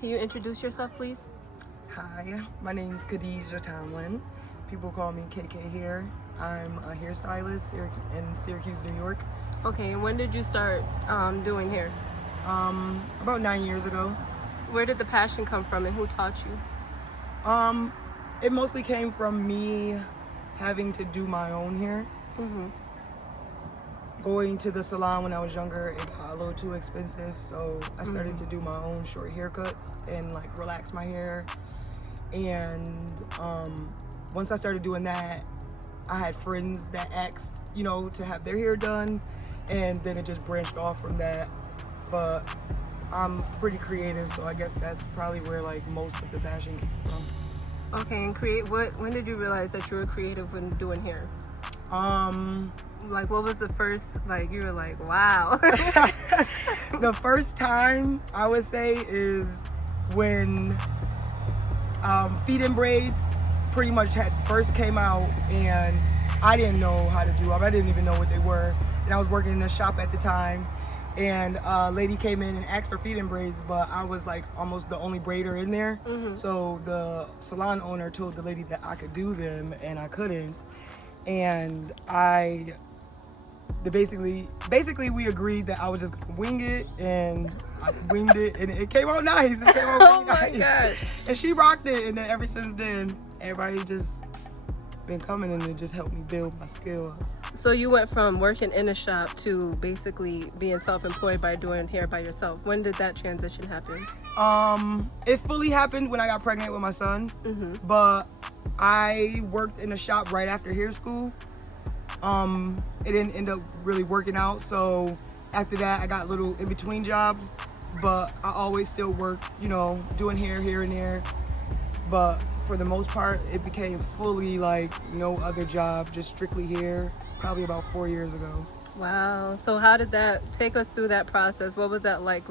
Can you introduce yourself, please? Hi, my name is Khadesia Tomlin. People call me KAYKAYHAIR. I'm a hairstylist in Syracuse, New York. Okay, and when did you start doing hair? About 9 years ago. Where did the passion come from and who taught you? It mostly came from me having to do my own hair. Going to the salon when I was younger, it got a little too expensive, so I started to do my own short haircuts and like relax my hair. And once I started doing that, I had friends that asked, to have their hair done, and then it just branched off from that. But I'm pretty creative, so I guess that's probably where like most of the passion came from. Okay, and when did you realize that you were creative when doing hair? Like, what was the first, like, you were like, wow. The first time I would say is when feed-in braids pretty much had first came out, and I didn't know how to do them. I didn't even know what they were. And I was working in a shop at the time, and a lady came in and asked for feed-in braids, but I was like almost the only braider in there. So the salon owner told the lady that I could do them, and I couldn't. And basically we agreed that I was just gonna wing it, and I winged it, and it came out nice. It came out really nice. God. And she rocked it, and then ever since then, everybody just been coming, and it just helped me build my skill. So you went from working in a shop to basically being self-employed by doing hair by yourself. When did that transition happen? It fully happened when I got pregnant with my son, but I worked in a shop right after hair school. It didn't end up really working out, so after that I got little in-between jobs, but I always still worked, doing hair here and there. But for the most part, it became fully like no other job, just strictly hair, probably about 4 years ago. Wow. So how did that, take us through that process? What was that like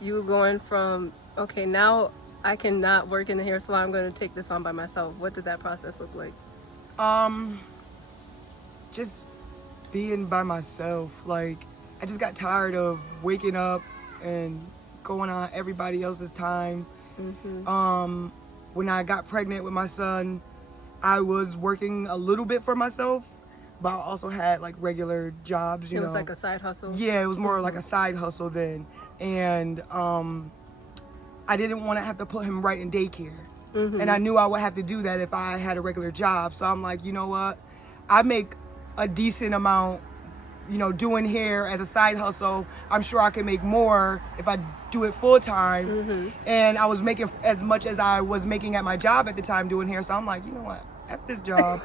you going from, okay, now I cannot work in the hair salon, I'm going to take this on by myself. What did that process look like? Just being by myself. Like, I just got tired of waking up and going on everybody else's time. When I got pregnant with my son, I was working a little bit for myself, but I also had like regular jobs, It was like a side hustle? Yeah, it was more like a side hustle then. And I didn't want to have to put him right in daycare. And I knew I would have to do that if I had a regular job. So I'm like, you know what? I make a decent amount, doing hair as a side hustle. I'm sure I can make more if I do it full time. And I was making as much as I was making at my job at the time doing hair. So I'm like, you know what? F this job.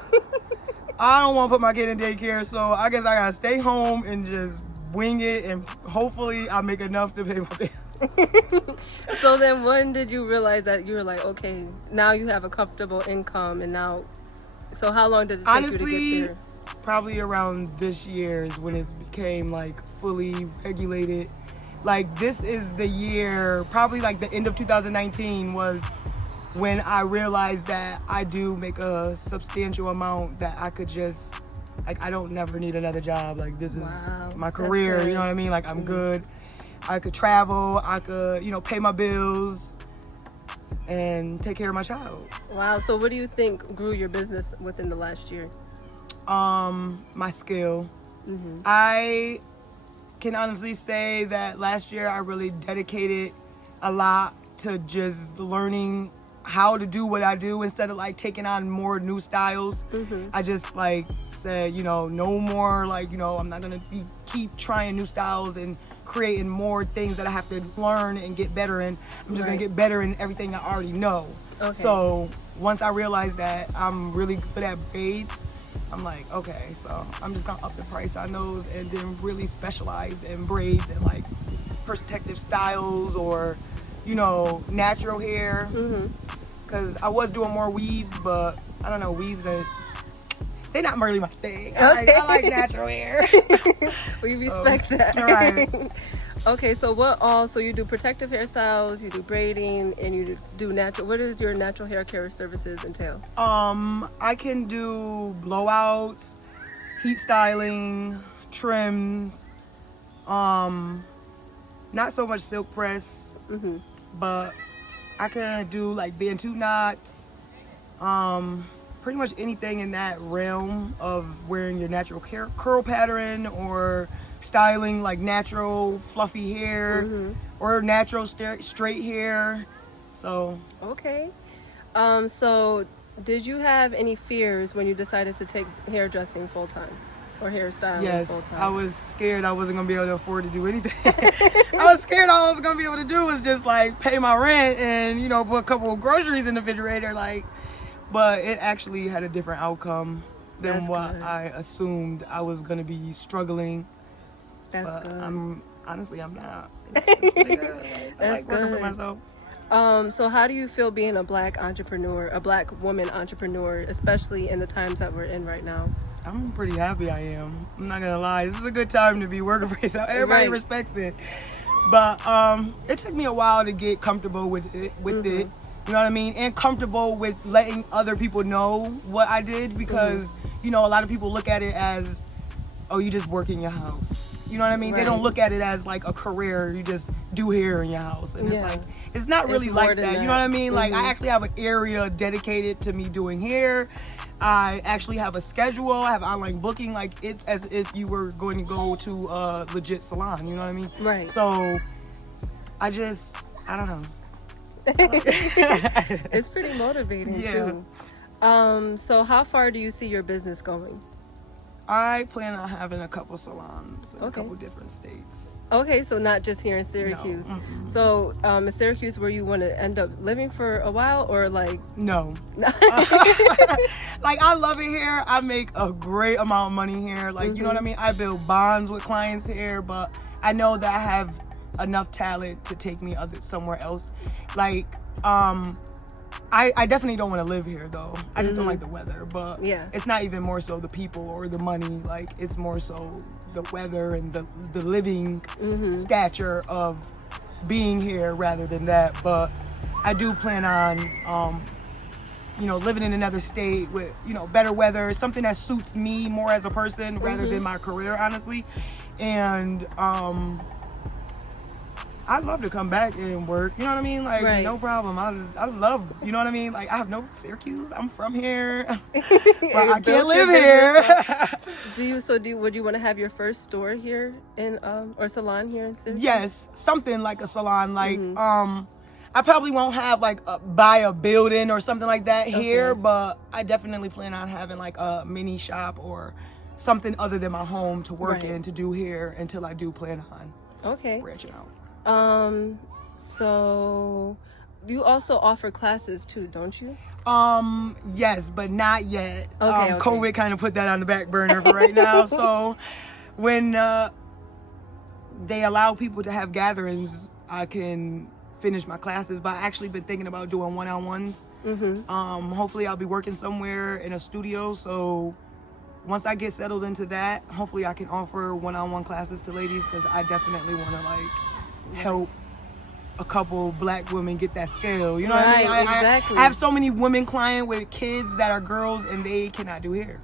I don't want to put my kid in daycare, so I guess I gotta stay home and just wing it, and hopefully I make enough to pay my bills. So then when did you realize that you were like, okay, now you have a comfortable income, and now, so how long did it take you to get there? Probably around this year is when it became like fully regulated. Like, this is the year, probably like the end of 2019 was when I realized that I do make a substantial amount that I could just, like, I don't never need another job. Like, this is my career, you know what I mean? Like, I'm good. I could travel, I could, pay my bills and take care of my child. Wow. So what do you think grew your business within the last year? My skill. I can honestly say that last year I really dedicated a lot to just learning how to do what I do instead of like taking on more new styles. I just like said, no more like, I'm not gonna keep trying new styles and creating more things that I have to learn and get better in. I'm just gonna get better in everything I already know. So once I realized that I'm really good at braids, I'm like, okay, so I'm just gonna up the price on those and then really specialize in braids and like protective styles or, natural hair. Because I was doing more weaves, but I don't know, weaves they're not really my thing. I like natural hair. We respect that. Right. Okay, so so you do protective hairstyles, you do braiding, and you do natural. What does your natural hair care services entail? I can do blowouts, heat styling, trims, not so much silk press, but I can do like bantu knots, pretty much anything in that realm of wearing your natural curl pattern or styling like natural fluffy hair or natural straight hair. So Okay. So did you have any fears when you decided to take hairdressing full time or hairstyling full yes, time? I was scared I wasn't gonna be able to afford to do anything. I was scared all I was gonna be able to do was just like pay my rent and put a couple of groceries in the refrigerator, like. But it actually had a different outcome than That's what good. I assumed I was gonna be struggling. That's But good. I'm not. It's pretty good. I That's like working for good. myself. So how do you feel being a black entrepreneur, a black woman entrepreneur, especially in the times that we're in right now? I'm pretty happy I am. I'm not gonna lie. This is a good time to be working for yourself. Everybody Right. respects it. But it took me a while to get comfortable with it. You know what I mean? And comfortable with letting other people know what I did because, a lot of people look at it as, oh, you just work in your house. You know what I mean? They don't Right. look at it as like a career. You just do hair in your house. And Yeah. it's like, it's not really It's more like than that. that. You know what I mean? Like, I Mhm. actually have an area dedicated to me doing hair. I actually have a schedule. I have online booking. Like, it's as if you were going to go to a legit salon. You know what I mean? Right. So, I don't know. It's pretty motivating Yeah. too. So how far do you see your business going? I plan on having a couple salons in a Okay. couple different states. Okay, so not just here in Syracuse. No, mm-mm. So in Syracuse, where you want to end up living for a while, or like? No. Like, I love it here. I make a great amount of money here. Like, you know what I mean? I build bonds with clients here, but I know that I have enough talent to take me somewhere else. Like, I definitely don't want to live here though. I just don't like the weather, but Yeah. it's not even more so the people or the money. Like, it's more so the weather and the living stature of being here rather than that. But I do plan on living in another state with better weather, something that suits me more as a person rather than my career, honestly. And I'd love to come back and work, you know what I mean? Like, Right. no problem. I love, you know what I mean? Like, I have no Syracuse. I'm from here. But I can't built your live here. Would you want to have your first store here in or salon here in Syracuse? Yes, something like a salon. Like, I probably won't have like buy a building or something like that here, Okay. but I definitely plan on having like a mini shop or something other than my home to work Right. in to do here until I do plan on Okay. branching out. So you also offer classes too, don't you? Yes, but not yet. Okay, okay. COVID kind of put that on the back burner for right now. So when they allow people to have gatherings, I can finish my classes. But I actually been thinking about doing one-on-ones. Hopefully I'll be working somewhere in a studio. So once I get settled into that, hopefully I can offer one-on-one classes to ladies because I definitely want to like help a couple black women get that skill. You know what I mean? Right, exactly. I have so many women clients with kids that are girls and they cannot do hair.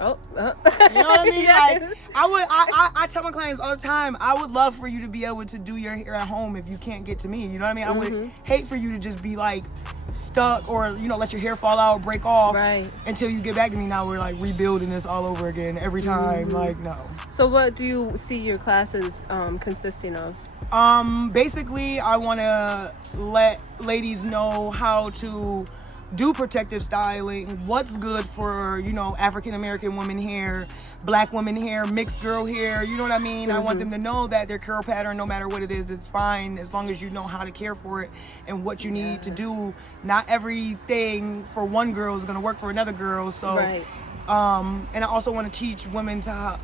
Oh, You know what I mean? Yes. Like, I tell my clients all the time, I would love for you to be able to do your hair at home if you can't get to me. You know what I mean? I would hate for you to just be like stuck or, let your hair fall out, break off Right. until you get back to me. Now we're like rebuilding this all over again every time. Like, no. So what do you see your classes consisting of? Basically, I want to let ladies know how to do protective styling, what's good for, African American women hair, black women hair, mixed girl hair, you know what I mean? I want them to know that their curl pattern, no matter what it is, it's fine as long as you know how to care for it and what you need to do. Not everything for one girl is going to work for another girl. So, Right. and I also want to teach women to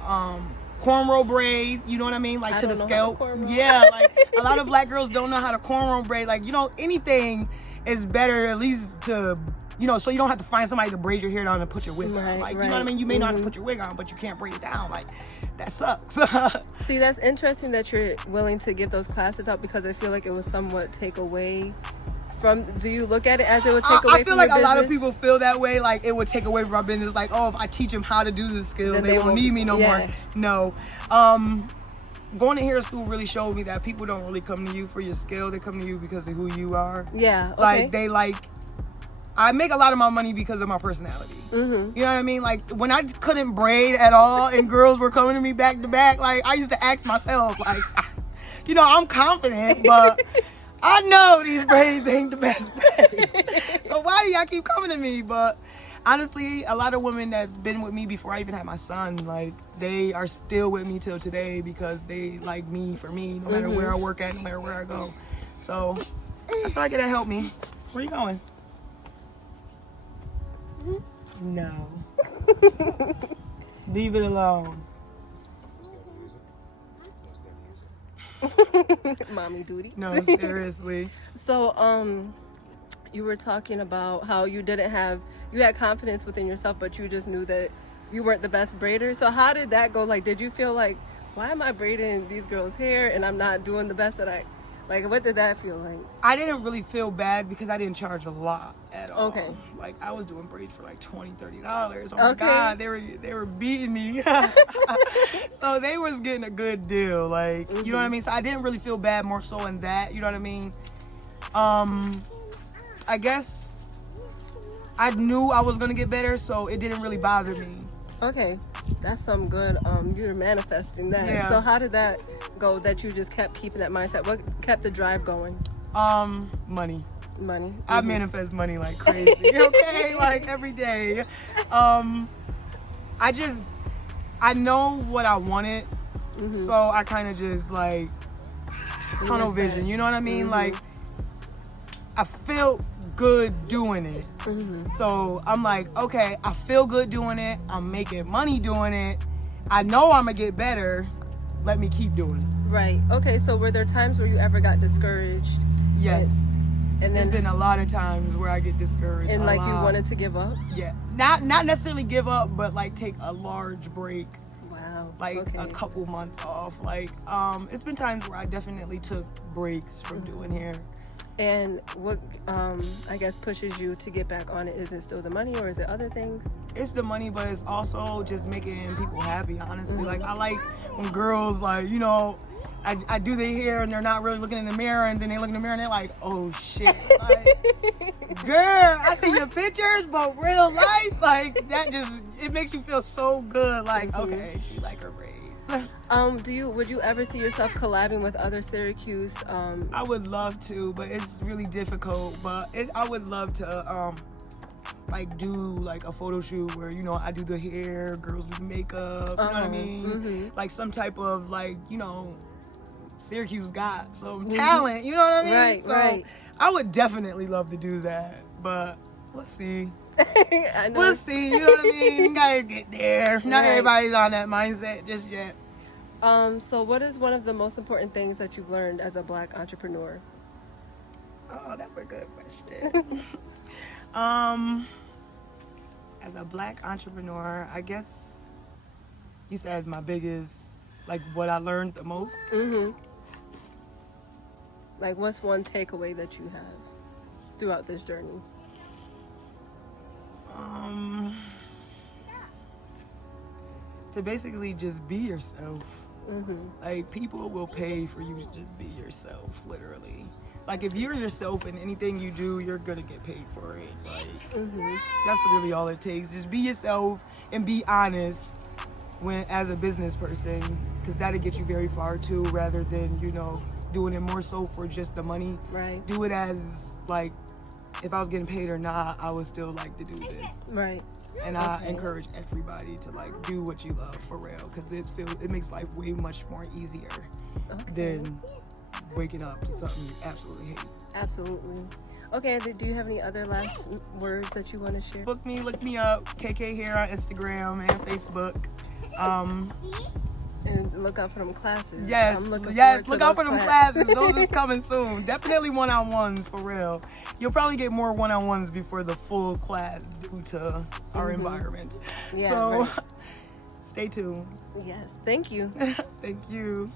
cornrow braid, you know what I mean? Like I to the don't know how to scalp. cornrow. Yeah, like a lot of black girls don't know how to cornrow braid. Like, anything is better at least to, so you don't have to find somebody to braid your hair down and put your wig on. Right, Like, you know what I right. mean? You may not have to put your wig on, but you can't braid it down. Like, that sucks. See, that's interesting that you're willing to give those classes out because I feel like it would somewhat take away from. Do you look at it as it would take away I feel from like your a lot of business? people feel that way. Like, it would take away from my business. Like, oh, if I teach them how to do this skill, Then they they won't won't- need me no yeah. more. No. going to hair school really showed me that people don't really come to you for your skill. They come to you because of who you are. Yeah. Okay. Like they like. I make a lot of my money because of my personality. You know what I mean? Like when I couldn't braid at all and girls were coming to me back to back, like I used to ask myself, like, you know, I'm confident, but I know these braids ain't the best braids. So why do y'all keep coming to me? But honestly, a lot of women that's been with me before I even had my son, like they are still with me till today because they like me for me, no matter where I work at, no matter where I go. So I feel like it'll help me. Where you going? No. Leave it alone. Mommy duty. No, seriously. So, you were talking about how you had confidence within yourself, but you just knew that you weren't the best braider. So how did that go? Like, did you feel like, why am I braiding these girls' hair and I'm not doing the best that like, what did that feel like? I didn't really feel bad because I didn't charge a lot at all. Okay. Like I was doing braids for like $20, $30. Oh my God, they were beating me. So they was getting a good deal. Like, you know what I mean? So I didn't really feel bad more so in that, you know what I mean? I guess I knew I was gonna get better, so it didn't really bother me. Okay. That's some good, you're manifesting that. Yeah. So how did that go that you just kept keeping that mindset? What kept the drive going? Money. Money. I manifest money like crazy, okay? Like every day. I know what I wanted, so I kind of just like tunnel vision, you know what I mean? Like I feel good doing it. So I'm like, okay, I feel good doing it. I'm making money doing it. I know I'm gonna get better. Let me keep doing it. Right. Okay, so were there times where you ever got discouraged? Yes. And then there's been a lot of times where I get discouraged. and like you wanted to give up? Yeah. Not necessarily give up, but like take a large break. Wow. Like okay. a couple months off. Like it's been times where I definitely took breaks from doing hair. And what I guess pushes you to get back on it? Is it still the money or is it other things? It's the money, but it's also just making people happy, honestly. Like I like when girls, like, you know, I do their hair and they're not really looking in the mirror, and then they look in the mirror and they're like, oh shit, like, girl, I see your pictures, but real life, like that just, it makes you feel so good. Like, okay, she like her braids. Would you ever see yourself collabing with other Syracuse? I would love to, but it's really difficult. But I would love to like do like a photo shoot where, you know, I do the hair, girls do the makeup, you know what I mean? Like some type of, like, you know, Syracuse got some talent, you know what I mean? Right, so right. I would definitely love to do that, but we'll see. I know. We'll see, you know what I mean? You gotta get there. Not everybody's on that mindset just yet. So what is one of the most important things that you've learned as a Black entrepreneur? Oh, that's a good question. As a Black entrepreneur, I guess you said my biggest, like what I learned the most. Like, what's one takeaway that you have throughout this journey? To basically just be yourself. Like, people will pay for you to just be yourself, literally. Like, if you're yourself in anything you do, you're gonna get paid for it. Like, that's really all it takes. Just be yourself and be honest as a business person, because that'll get you very far too, rather than, you know, doing it more so for just the money. Right. Do it as, like, if I was getting paid or not, I would still like to do this. Right. And I encourage everybody to, like, do what you love for real, because it makes life way much more easier than waking up to something you absolutely hate. Absolutely. Okay, do you have any other last words that you want to share? Look me up, KAYKAYHAIR on Instagram and Facebook. And look out for them classes. Yes, look out for them classes. Those is coming soon. Definitely one-on-ones for real. You'll probably get more one-on-ones before the full class due to our environment. Yeah, so right. stay tuned. Yes, thank you. Thank you.